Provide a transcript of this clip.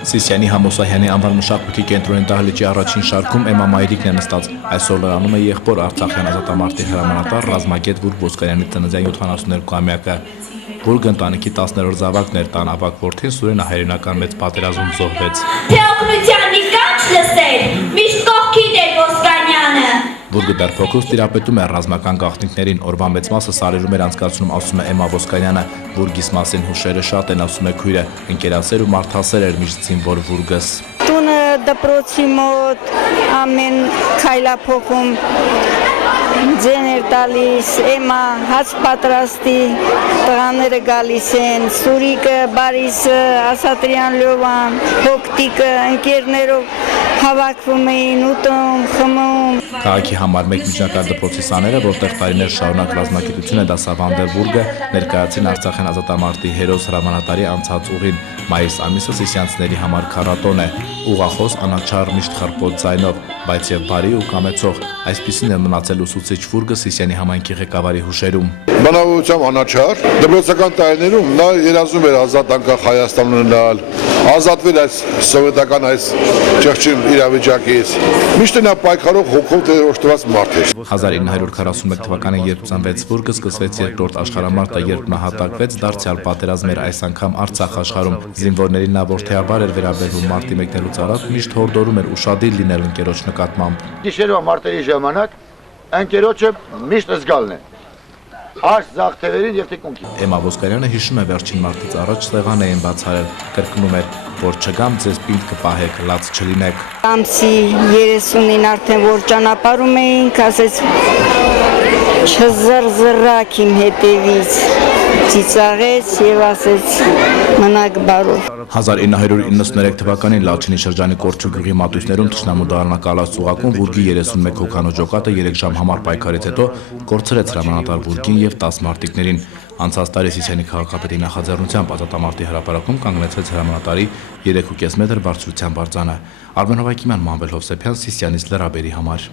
Սիսիանի Համոսահյանի անվան մշակույթի կենտրոնի դահլիճի առաջին շարքում Էմմա Մայրիկն է նստած։ Այսօր լրանում է եղբոր Արցախյան ազատամարտի հրամանատար ռազմագետ Վուրգ Ոսկանյանի ծննդյան 72-ամյակը։ Վուրգը ընտանիքի 10-րդ զավակն էր, տան ավագ որդին Սուրենը հայրենական մեծ պատերազմում զոհվեց։ Թե օգնության կանչ լսել, միշտ կողքին էր Ոսկանյանը։ Վուրգը դեռ փոքրուց տիրապետում է ռազմական գաղտնիքներին, օրվա մեծ մասը Սարերում էր անցկացնում, ասում է Էմմա Ոսկանյանը։ Վուրգիս մասին հուշերը շատ են, ասում է քույրը, ընկերասեր ու մարդասեր էր միշտ զինվոր Վուրգս։ Տունը դպրոցի մոտ ամեն քայլափոխում ձեն էր տալիս, Էմմա հաց պատրաստի, տղաները գալիս են, Սուրիկը, Բարիսը, Ասատրյան Լյովան, Հոկտիկը, ընկերներով հավաքվում էին, ուտում, խմում։ Քաղաքի համար մեկ միջնակարգ դպրոցի սաները, որտեղ տարիներ շարունակ ռազմագիտություն է դասավանդել Վուրգը, ներկայացին Արցախյան ազատամարտի հերոս հրամանատարի անցած ուղին։ Մայիս ամիսը սիսիանցիների համար քառատոն է, ուղղախոս անաչառ միշտ խռպոտ ձայնով, բայց եւ բարի ու կամեցող։ Այսպիսին է մնացել ուսուցիչ Վուրգը Սիսիանի համայնքի ղեկավարի հուշերում։ Բնավորությամբ անաչառ, դպրոցական տարիներում նա երազում էր ազատ անկախ Հայաստան ունենալ, ազատվել այս սովետական այս ճղճին իրավիճակից։ Միշտ նա պայքարող հոգով դերոշտված մարդ էր։ 1941 թվականին երբ ծնվեց Վուրգը, սկսվեց երկրորդ աշխարհամարտը, երբ նահատակվեց, դարձյալ պատերազմ էր այս անգամ Արցախ աշխարհում։ Զինվորներին նա որդեաբար էր վերաբերվում, մարտի մեկնելուց առաջ միշտ հորդորում էր ուշադիր լինել ընկերոջ նկատմամբ։ Գիշերվա մարտերի ժամանակ ընկերոջը միշտ զգալն է։ Արս զաղթերին եւ թիկունքին։ Էմմա Ոսկանյանը հիշում է վերջին մարտից առաջ սեղան էին բացարել, կրկնում էր, որ չգամ ձեզ պինդ կպահեք, լաց չլինեք։ Ամսի 30-ին արդեն որ ճանապարհում էինք, ասեց չզրզրակ իմ հետևից, ծիծաղեց եւ ասեց մնաք բարով։ 1993 թվականին Լաչինի շրջանի Կորչու գյուղի մատույցներում թշնամու դառնակալած ծուղակում Վուրգի 31 հոգանոց ջոկատը 3 ժամ համար պայքարից հետո կորցրեց հրամանատար Վուրգին եւ 10 մարտիկներին։ Անցած տարի Սիսիանի քաղաքապետի նախաձեռնությամբ ազատամարտի հրապարակում կանգնեցրեց հրամանատարի 3.5 մետր բարձրության բարձանը։ Արմեն Հովակիմյան, Մանվել Հովսեփյան, Սիսիանից լրաբերի համար։